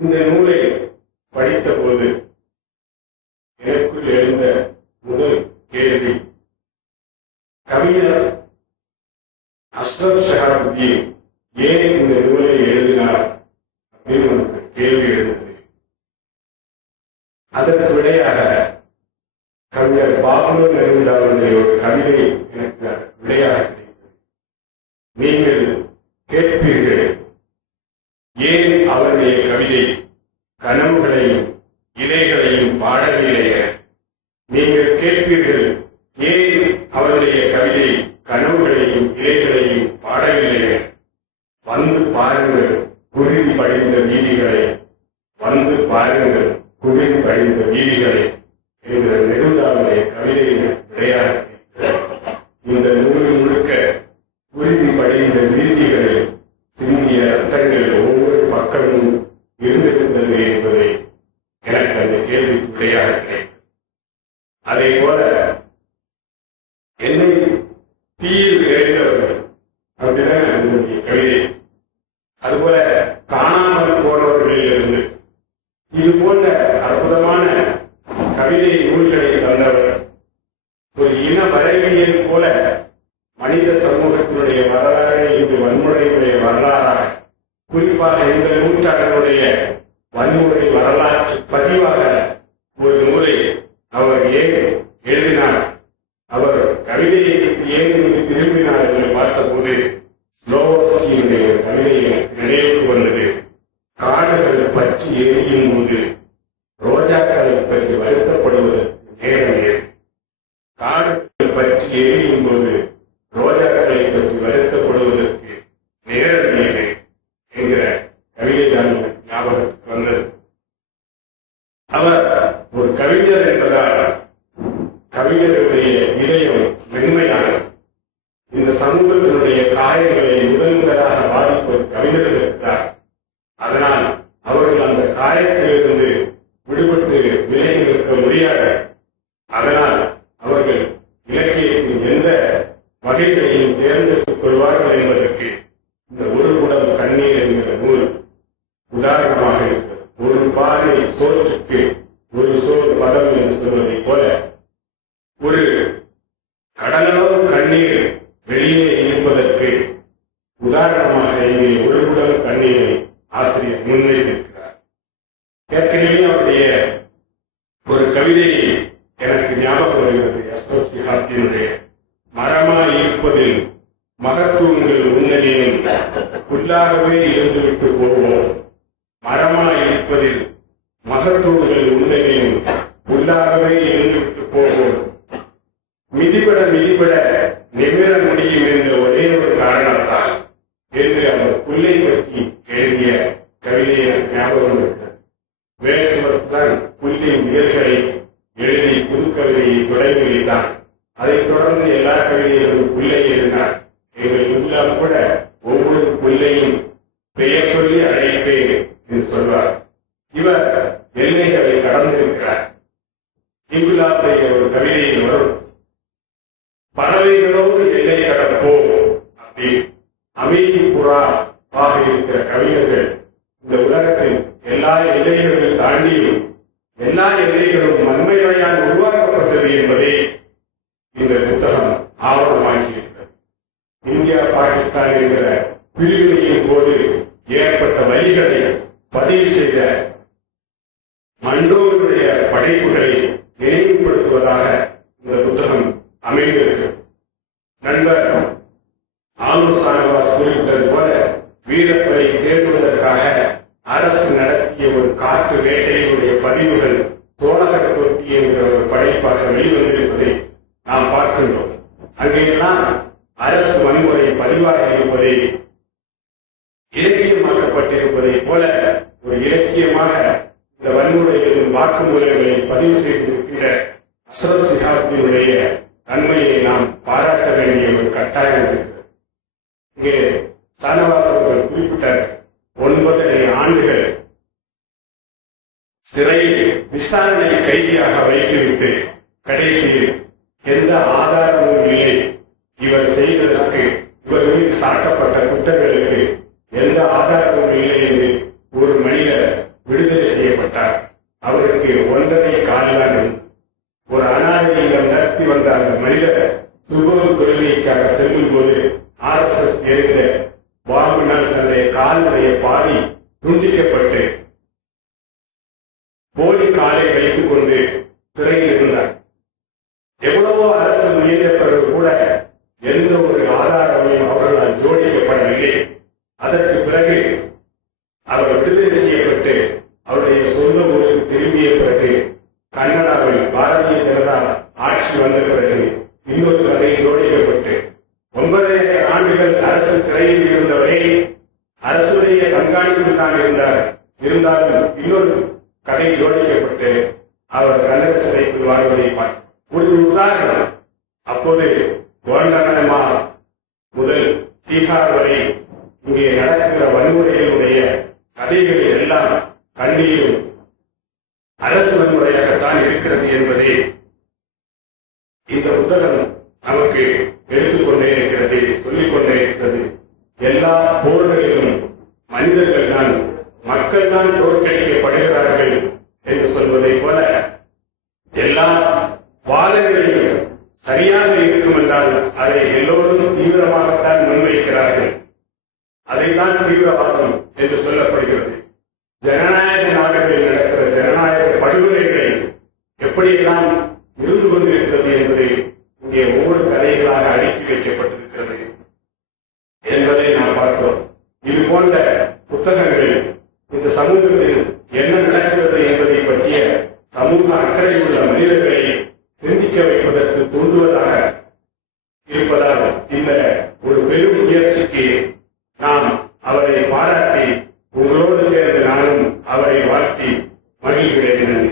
இந்த நூலை படித்த போது எனக்குள் எழுந்த முதல் கேள்வி, கவிஞர் அஷ்ரப் ஷஹாபுதீன் ஏன் இந்த நூலை எழுதினார் அப்படின்னு நமக்கு கேள்வி எழுந்தது. அதற்கு விடையாக கவிஞர் பாபு நெருந்தாவுடைய ஒரு கவிதை எனக்கு விடையாக கிடைத்தது. நீங்கள் கேட்பீர்கள், ஏன் அவருடைய கவிதை கனவுகளையும் இலைகளையும் பாடவில்லையே? நீங்கள் கேட்பீர்கள், ஏன் அவருடைய கவிதை கனவுகளையும் இலைகளையும் பாடவில்லையே? வந்து பாருங்கள் குருதி படிந்த வீதிகளை, வந்து பாருங்கள் குருதி படிந்த வீதிகளை என்கிற நெடுந்தாவுடைய கவிதையின் விடையாக இந்த நூல் முழுக்க குருதி படிந்த வீதிகளை சிந்திய ரத்தங்கள் ஒவ்வொரு பக்கமும் இருந்திருந்தது என்பதை எனக்கு அந்த கேள்விக்கு விடையாக கிடைத்தது. அதே போல என்னை தீயில் இறைந்தவர்கள் அப்படிதான் என்னுடைய கவிதை. அதுபோல காணாமல் போனவர்களில் இருந்து இது போன்ற அற்புதமான கவிதை நூல்களை தந்தவர். ஒரு இன வரைவியல் போல மனித சமூகத்தினுடைய வரலாறு இன்று வன்முறையுடைய வரலாறாக, குறிப்பாக இந்த நூற்றாண்டினுடைய வன்முறை வரலாற்று பதிவாக ஒரு நூலை அவர் ஏன் எழுதினார், அவர் கவிதையை ஏன் விரும்பினார் என்று பார்த்தபோது ஸ்லோவஸ்கியினுடைய கவிதையை நினைவுக்கு வந்தது. காடுகள் பற்றி எரியும் போது ரோஜாக்களை பற்றி வருத்தப்படுவதற்கு நேரம் ஏது. காடுகள் பற்றி எரியும் போது ரோஜாக்களை பற்றி வருத்தப்படுவதற்கு நேரம் ஏது என்கிற கவிதை தான் ஞாபகத்துக்கு வந்தது. அவர் ஒரு கவிஞர் என்பதால் கவிஞருடைய இதயம் மென்மையானது. இந்த சமூகத்தினுடைய காயங்களை முதலாக பாதிப்பது கவிஞர்களுக்கு தான். அதனால் அவர்கள் அந்த காயத்திலிருந்து விடுபட்டு விலகி நிற்க முடியாது. அதனால் அவர்கள் இலக்கியத்தின் எந்த வகைகளையும் தேர்ந்தெடுத்துக் கொள்வார்கள் என்பதற்கு இந்த ஒரு குடம் கண்ணீர் என்கிற நூல் உதாரணமாக இருக்கிறது. ஒரு பாறை சோற்றுக்கு ஒரு சோறு பதம் என்று சொல்வதை போல ஒரு கடலளவு கண்ணீர் வெளியே இருப்பதற்கு உதாரணமாக இங்கே ஒரு குடம் கண்ணீரை ஆசிரியர் முன்வைத்திருக்கிறார். ஏற்கனவே அவருடைய ஒரு கவிதையை எனக்கு ஞாபகம் வருகிறது. அஷ்ரப் ஷஹாபுதீனுடைய மரமாய் இருப்பதில் மகத்துவங்கள் உன்னதியும் புல்லாகவே இருந்துவிட்டு போவோம். மரமாய் இருப்பதில் மகத்துவங்கள் உன்னதியும் புல்லாகவே இருந்துவிட்டு போவோம். மிதிபட நிமிர முடியும் என்ற ஒரே ஒரு காரணத்தால் என்று அவர் புல்லை பற்றி எழுதிய கவிதையை ஞாபகம் இருக்கிறது. வேஸ்வரத் தான் புல்லின் உயர்களை எழுதி புதுக்கவிதையை தொடங்கி வைத்தான். அதைத் தொடர்ந்து எல்லா கவிதைகளும் புல்லை எழுதினார். எங்கள் உள்ளா கூட ஒவ்வொரு புல்லையும் பெயர் சொல்லி அழைப்பேன் என்று சொல்வார். இவர் எல்லைகளை கடந்திருக்கிறார். இங்குலாவுடைய ஒரு கவிதையில் வரும், பறவைகளோடு எல்லை கடப்போம் அப்படி அமைதி புறா ஆக இருக்கிற கவிஞர்கள் இந்த உலகத்தில் எல்லா எல்லைகளையும் தாண்டியும் எல்லா எல்லைகளும் வன்மையால் உருவாக்கப்பட்டது என்பதை இந்த புத்தகம் ஆவணமாக்கியிருக்கிறது. இந்தியா பாகிஸ்தான் என்கிற பிரிவினையின் போது ஏற்பட்ட வழிகளை பதிவு செய்த மண்டோருடைய படைப்புகளை நினைவுபடுத்துவதாக இந்த புத்தகம் அமைந்திருக்கிறது. நண்பர் ஆலோசனாவாஸ் குறிப்பிட்டது போல வீரப்படை தேடுவதற்காக அரசு நடத்திய ஒரு காட்டு வேட்டையினுடைய பதிவுகள் சோழகர் தொட்டி என்கிற ஒரு படைப்பாக வெளிவந்திருப்பதை நாம் பார்க்கின்றோம். அங்கெல்லாம் அரசு வன்முறை பதிவாக இருப்பதை இலக்கியமாக்கப்பட்டிருப்பதை போல ஒரு இலக்கியமாக இந்த வன்முறைகளின் வாக்குமூலங்களை பதிவு செய்திருக்கின்ற அஷ்ரப் ஷஹாபுதீனுடைய தன்மையை நாம் பாராட்ட வேண்டிய ஒரு கட்டாயம் இருக்கிறது. இங்கே சானவாஸ் அவர்கள் குறிப்பிட்டார், 9.5 ஆண்டுகள் சிறையில் விசாரணை கைதியாக வைத்துவிட்டு கடைசியில் எந்த ஆதாரமும் இல்லை, இவர் செய்ததற்கு இவர் மீது சாட்டப்பட்ட குற்றங்களுக்கு எந்த ஆதாரமும் இல்லை என்று ஒரு மனிதர் பாதி துண்டிக்கப்பட்டு போலி காலை வைத்துக் கொண்டு சிறையில் இருந்தார். எவ்வளவோ அரசு முயன்ற பிறகு கூட எந்த ஒரு ஆதாரமும் அவர்களால் ஜோடிக்கப்படவில்லை. அதற்கு பிறகு அவர் விடுதலை செய்யப்பட்டு அவருடைய சொந்த ஊருக்கு திரும்பிய பிறகு கன்னடாவில் பாரதிய ஜனதா ஆட்சி வந்த பிறகு இன்னொரு கதை ஜோடிக்கப்பட்டு 9 ஆண்டுகள் அரசு சிறையில் இருந்தவரை அரசுடைய கண்காணிப்பில் தான் இருந்தாலும் இன்னொரு கதை ஜோடிக்கப்பட்டு அவர் கன்னட சிறைக்குள் வாழ்வதை பார்த்தார். ஒரு உதாரணம், அப்போது குவாண்டனமா முதல் தீகார் வரை இங்கே நடக்கிற வன்முறையினுடைய கதைகளில் எல்லாம் கண்ணீரும் அரசு வன்முறையாகத்தான் இருக்கிறது என்பதை இந்த புத்தகம் நமக்கு எடுத்துக்கொண்டே இருக்கிறது, சொல்லிக்கொண்டே இருக்கிறது. எல்லா போர்களிலும் மனிதர்கள் தான், மக்கள் தான் தோற்கடிக்கப்படுகிறார்கள் என்று சொல்வதை போல எல்லா வாதங்களிலும் சரியாக இருக்கும் என்றால் அதை எல்லோரும் தீவிரமாகத்தான் முன்வைக்கிறார்கள். அதைத்தான் தீவிரவாதம் என்று சொல்லப்படுகிறது. ஜனநாயக நாடுகளில் நடக்கிற ஜனநாயக படுகொலைகளை எப்படியெல்லாம் இருந்து கொண்டிருக்கிறது என்பதை இங்கே ஒவ்வொரு கதைகளாக அடுக்கி வைக்கப்பட்டிருக்கிறது என்பதை நாம் பார்க்கிறோம். இது போன்ற புத்தகங்கள் இந்த சமூகத்தில் என்ன நடக்கிறது என்பதை பற்றிய சமூக அக்கறை உள்ள மனிதர்களை சிந்திக்க வைப்பதற்கு தூண்டுவதாக இருப்பதால் இந்த ஒரு பெரும் முயற்சிக்கு நாம் அவரை பாராட்டி உங்களோடு சேர்ந்து நானும் அவரை வாழ்த்தி மகிழ்கிறேன்.